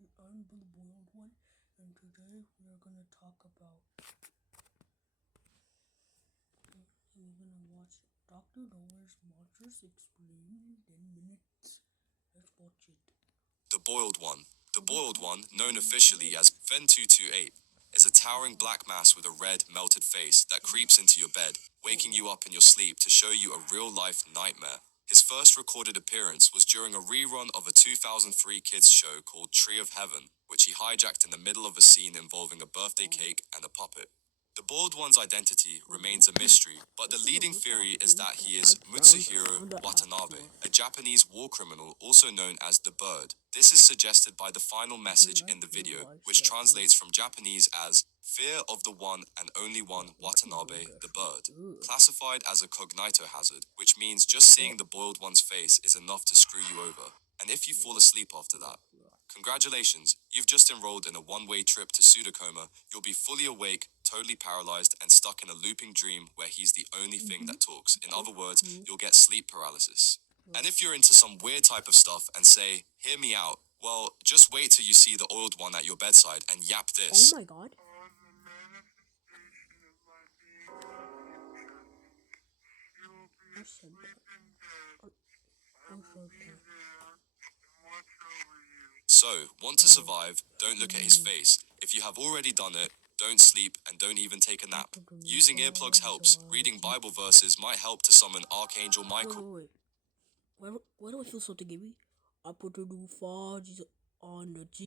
I'm the boiled one, and today we are gonna talk about. We're gonna watch Dr. Noah's Monsters Explained in 10 minutes. Let's watch it. The Boiled One. The Boiled One, known officially as Fen228, is a towering black mass with a red, melted face that creeps into your bed, waking you up in your sleep to show you a real-life nightmare. His first recorded appearance was during a rerun of a 2003 kids show called Tree of Heaven, which he hijacked in the middle of a scene involving a birthday cake and a puppet. The Boiled One's identity remains a mystery, but the leading theory is that he is Mutsuhiro Watanabe, a Japanese war criminal also known as the Bird. This is suggested by the final message in the video, which translates from Japanese as Fear of the one and only one Watanabe, the Bird, classified as a cognito hazard, which means just seeing the Boiled One's face is enough to screw you over, and if you fall asleep after that. Congratulations, you've just enrolled in a one-way trip to pseudocoma. You'll be fully awake, totally paralyzed, and stuck in a looping dream where he's the only thing that talks. In other words, you'll get sleep paralysis. And if you're into some weird type of stuff and say, hear me out, well, just wait till you see the oiled one at your bedside and yap this. Oh my god. Who said that? Who said that? So, want to survive, don't look at his face. If you have already done it, don't sleep and don't even take a nap. Using earplugs helps. Reading Bible verses might help to summon Archangel Michael. Wait. Why do I feel so gimme? I put the new fudge on the G.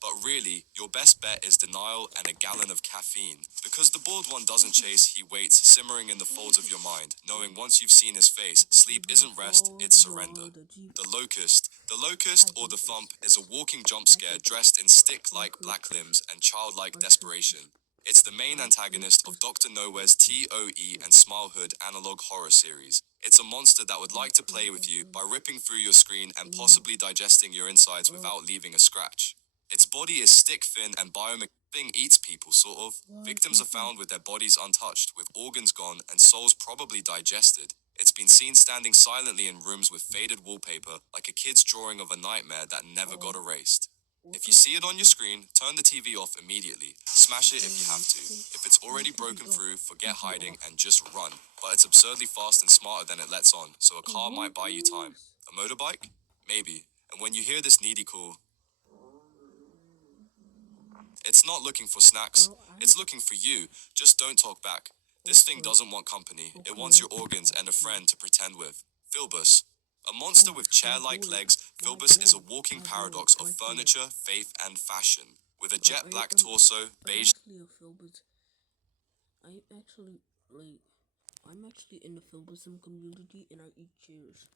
But really, your best bet is denial and a gallon of caffeine. Because the Boiled One doesn't chase, he waits, simmering in the folds of your mind, knowing once you've seen his face, sleep isn't rest, it's surrender. The Locust. The Locust, or the Thump, is a walking jump scare dressed in stick-like black limbs and childlike desperation. It's the main antagonist of Dr. Nowhere's TOE and Smilehood analog horror series. It's a monster that would like to play with you by ripping through your screen and possibly digesting your insides without leaving a scratch. Its body is stick-thin and biomechanical. Thing eats people, sort of. Victims are found with their bodies untouched, with organs gone and souls probably digested. It's been seen standing silently in rooms with faded wallpaper, like a kid's drawing of a nightmare that never got erased. If you see it on your screen, turn the TV off immediately. Smash it if you have to. If it's already broken through, forget hiding and just run. But it's absurdly fast and smarter than it lets on, so a car might buy you time. A motorbike? Maybe. And when you hear this needy call, it's not looking for snacks. It's looking for you. Just don't talk back. This thing doesn't want company. It wants your organs and a friend to pretend with. Philbus. A monster with chair-like legs, Philbus is a walking paradox of furniture, faith, and fashion. With a jet black torso, beige I'm actually in the Philbusm community and I eat chairs.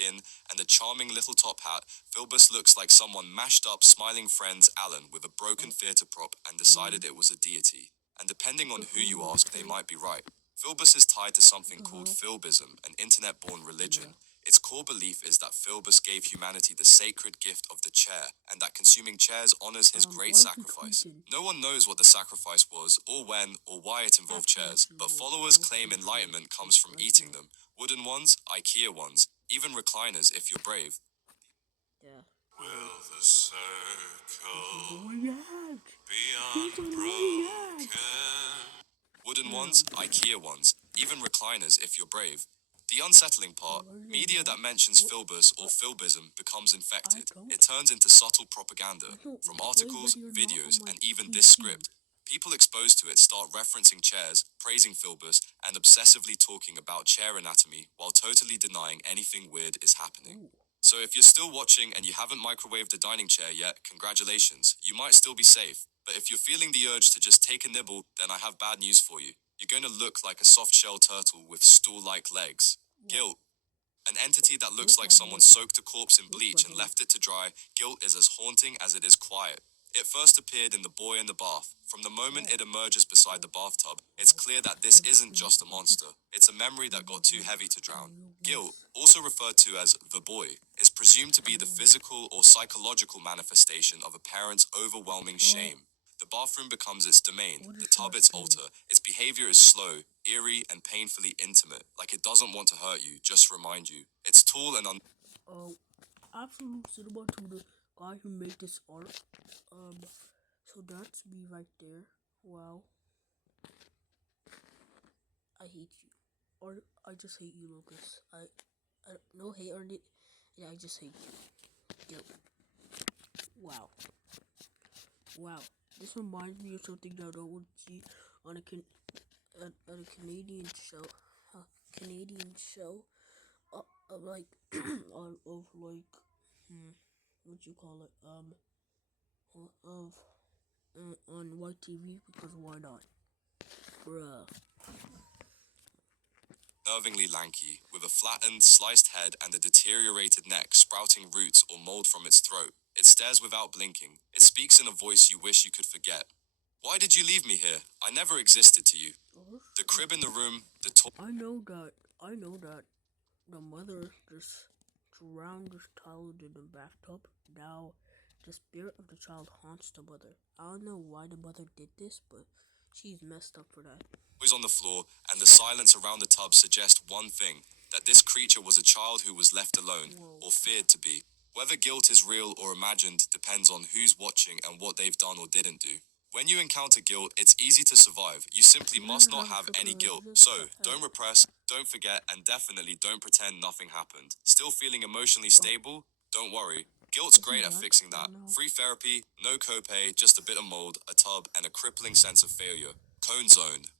skin, and a charming little top hat, Philbus looks like someone mashed up smiling friends Alan with a broken theatre prop and decided it was a deity. And depending on who you ask, they might be right. Philbus is tied to something called Philbism, an internet-born religion. Its core belief is that Philbus gave humanity the sacred gift of the chair, and that consuming chairs honors his great sacrifice. No one knows what the sacrifice was, or when, or why it involved chairs, but followers claim enlightenment comes from eating them. Wooden ones, IKEA ones, even recliners if you're brave. Yeah. Will the circle React. be unbroken? Wooden ones, IKEA ones, even recliners if you're brave. The unsettling part, media that mentions Philbus or Philbism becomes infected. It turns into subtle propaganda, from articles, videos, and even this script. People exposed to it start referencing chairs, praising Philbus, and obsessively talking about chair anatomy while totally denying anything weird is happening. So if you're still watching and you haven't microwaved a dining chair yet, congratulations, you might still be safe. But if you're feeling the urge to just take a nibble, then I have bad news for you. You're going to look like a soft-shell turtle with stool-like legs. Guilt. An entity that looks like someone soaked a corpse in bleach and left it to dry, guilt is as haunting as it is quiet. It first appeared in The Boy in the Bath. From the moment it emerges beside the bathtub, it's clear that this isn't just a monster. It's a memory that got too heavy to drown. Guilt, also referred to as the boy, is presumed to be the physical or psychological manifestation of a parent's overwhelming shame. The bathroom becomes its domain, the tub its altar. Its behavior is slow, eerie, and painfully intimate, like it doesn't want to hurt you, just remind you. It's tall and Absolute Cinema to the guy who made this art. So that's me right there. Wow. I hate you. Or I just hate you, Lucas. I no hate on it. Yeah, I just hate you. Yo. Wow. Wow. This reminds me of something that I would see on a Canadian show. Canadian show. Like of like what you call it? Of on white TV, because why not? Bruh. Nervingly lanky, with a flattened, sliced head and a deteriorated neck sprouting roots or mold from its throat. It stares without blinking. It speaks in a voice you wish you could forget. Why did you leave me here? I never existed to you. The crib in the room, the toy. I know that the mother just drowned this child in the bathtub. Now the spirit of the child haunts the mother. I don't know why the mother did this, but she's messed up for that. Toys on the floor, and the silence around the tub suggest one thing, that this creature was a child who was left alone, or feared to be. Whether guilt is real or imagined depends on who's watching and what they've done or didn't do. When you encounter guilt, it's easy to survive. You simply must not have any guilt. So, don't repress, don't forget, and definitely don't pretend nothing happened. Still feeling emotionally stable? Don't worry. Guilt's great at fixing that. Free therapy, no copay, just a bit of mold, a tub, and a crippling sense of failure. Cone zone.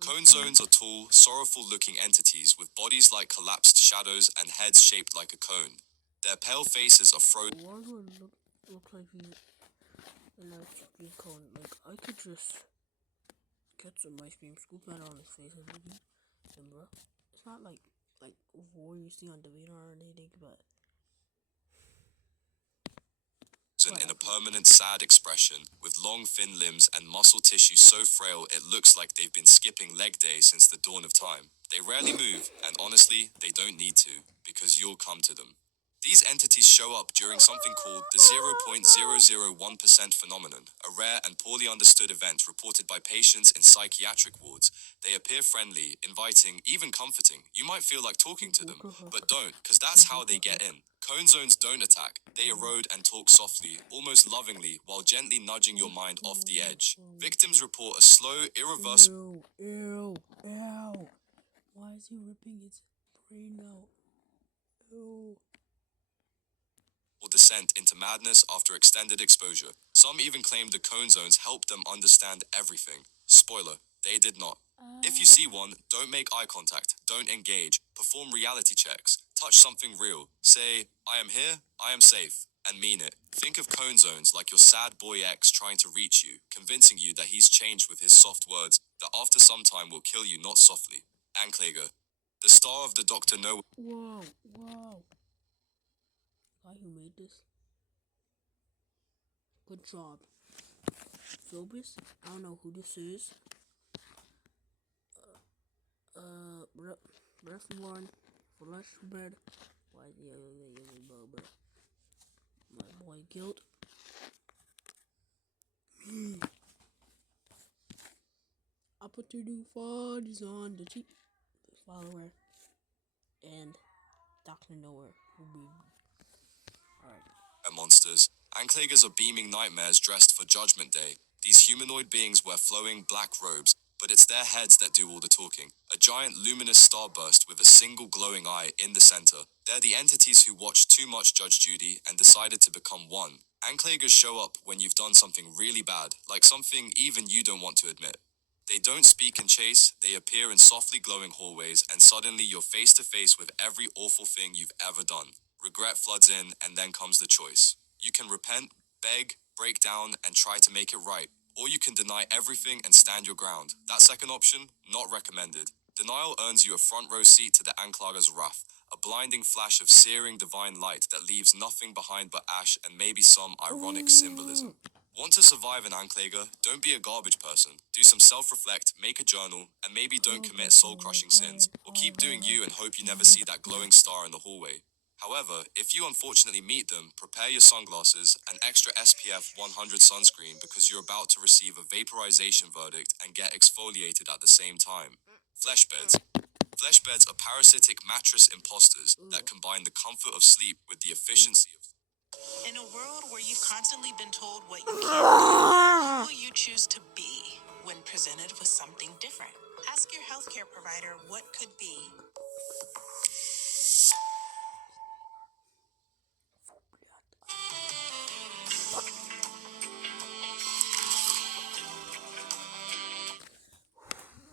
Cone zones are tall, sorrowful-looking entities with bodies like collapsed shadows and heads shaped like a cone. Their pale faces are frozen. Why would it look like he's an ice cream cone? Like, I could just get some ice cream, scoop that on his face and eat him, bro. It's not like war you see on the video or anything, but in a permanent sad expression, with long thin limbs and muscle tissue so frail it looks like they've been skipping leg day since the dawn of time. They rarely move, and honestly, they don't need to, because you'll come to them. These entities show up during something called the 0.001% phenomenon, a rare and poorly understood event reported by patients in psychiatric wards. They appear friendly, inviting, even comforting. You might feel like talking to them, but don't, because that's how they get in. Cone zones don't attack. They erode and talk softly, almost lovingly, while gently nudging your mind off the edge. Victims report a slow, irreversible... Ew. Why is he ripping his brain out? Ew. descent into madness after extended exposure. Some even claim the cone zones helped them understand everything. Spoiler, they did not. If you see one, don't make eye contact, don't engage, perform reality checks, touch something real, say, I am here, I am safe, and mean it. Think of cone zones like your sad boy ex trying to reach you, convincing you that he's changed with his soft words, that after some time will kill you not softly. Ankläger, the star of the Dr. No. Wow. Guy who made this. Good job. Phobus, I don't know who this is. Breathborn, Fleshbed, why the other Boba? My boy Guilt. Opportunity funds on the cheap follower and Dr. Nowhere will be alright. Monsters. Anklägers are beaming nightmares dressed for Judgment Day. These humanoid beings wear flowing black robes, but it's their heads that do all the talking. A giant luminous starburst with a single glowing eye in the center. They're the entities who watched too much Judge Judy and decided to become one. Anklägers show up when you've done something really bad, like something even you don't want to admit. They don't speak and chase, they appear in softly glowing hallways, and suddenly you're face to face with every awful thing you've ever done. Regret floods in, and then comes the choice. You can repent, beg, break down, and try to make it right. Or you can deny everything and stand your ground. That second option, not recommended. Denial earns you a front row seat to the Anklager's wrath, a blinding flash of searing divine light that leaves nothing behind but ash and maybe some ironic symbolism. Want to survive an Ankläger? Don't be a garbage person. Do some self-reflect, make a journal, and maybe don't commit soul-crushing sins, or keep doing you and hope you never see that glowing star in the hallway. However, if you unfortunately meet them, prepare your sunglasses, an extra SPF 100 sunscreen because you're about to receive a vaporization verdict and get exfoliated at the same time. Fleshbeds. Fleshbeds are parasitic mattress imposters that combine the comfort of sleep with the efficiency of... In a world where you've constantly been told what you can't do, who will you choose to be when presented with something different? Ask your healthcare provider what could be.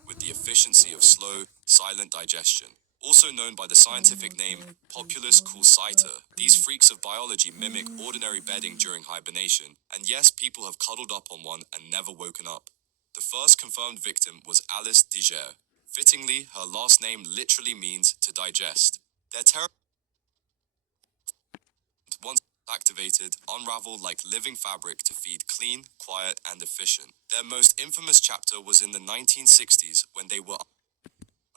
With the efficiency of slow, silent digestion. Also known by the scientific name Populus coolcita, these freaks of biology mimic ordinary bedding during hibernation, and yes, people have cuddled up on one and never woken up. The first confirmed victim was Alice Diger. Fittingly, her last name literally means to digest. Their terror, once activated, unravel like living fabric to feed clean, quiet, and efficient. Their most infamous chapter was in the 1960s when they were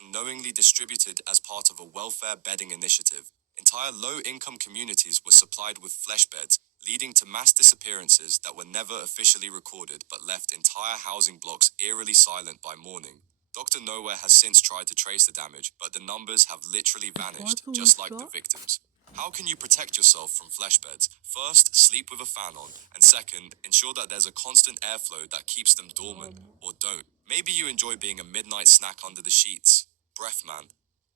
unknowingly distributed as part of a welfare bedding initiative. Entire low-income communities were supplied with flesh beds, leading to mass disappearances that were never officially recorded but left entire housing blocks eerily silent by morning. Dr. Nowhere has since tried to trace the damage, but the numbers have literally vanished, just like the victims. How can you protect yourself from flesh beds? First, sleep with a fan on, and second, ensure that there's a constant airflow that keeps them dormant, or don't. Maybe you enjoy being a midnight snack under the sheets. Breathman.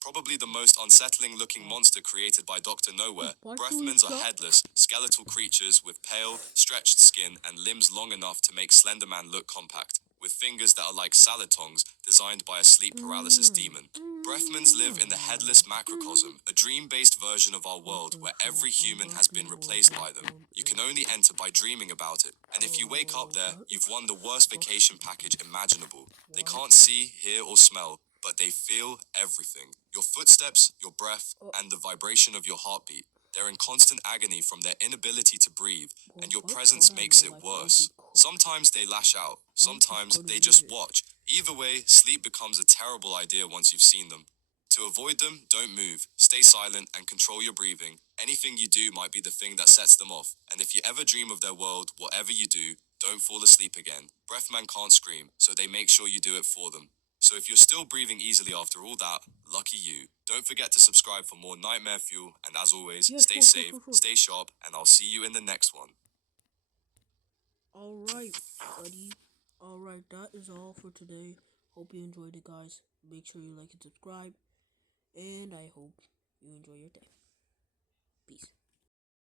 Probably the most unsettling looking monster created by Dr. Nowhere, Breathmans are headless, skeletal creatures with pale, stretched skin and limbs long enough to make Slenderman look compact, with fingers that are like salad tongs designed by a sleep paralysis demon. Breathmans live in the headless macrocosm, a dream-based version of our world where every human has been replaced by them. You can only enter by dreaming about it, and if you wake up there, you've won the worst vacation package imaginable. They can't see, hear, or smell, but they feel everything. Your footsteps, your breath, and the vibration of your heartbeat. They're in constant agony from their inability to breathe, and your presence makes it worse. Sometimes they lash out, sometimes they just watch. Either way, sleep becomes a terrible idea once you've seen them. To avoid them, don't move, stay silent, and control your breathing. Anything you do might be the thing that sets them off, and if you ever dream of their world, whatever you do, don't fall asleep again. Breathman can't scream, so they make sure you do it for them. So if you're still breathing easily after all that, lucky you. Don't forget to subscribe for more nightmare fuel, and as always, stay safe, stay sharp, and I'll see you in the next one. Alright, buddy. Alright, that is all for today. Hope you enjoyed it, guys. Make sure you like and subscribe. And I hope you enjoy your day. Peace.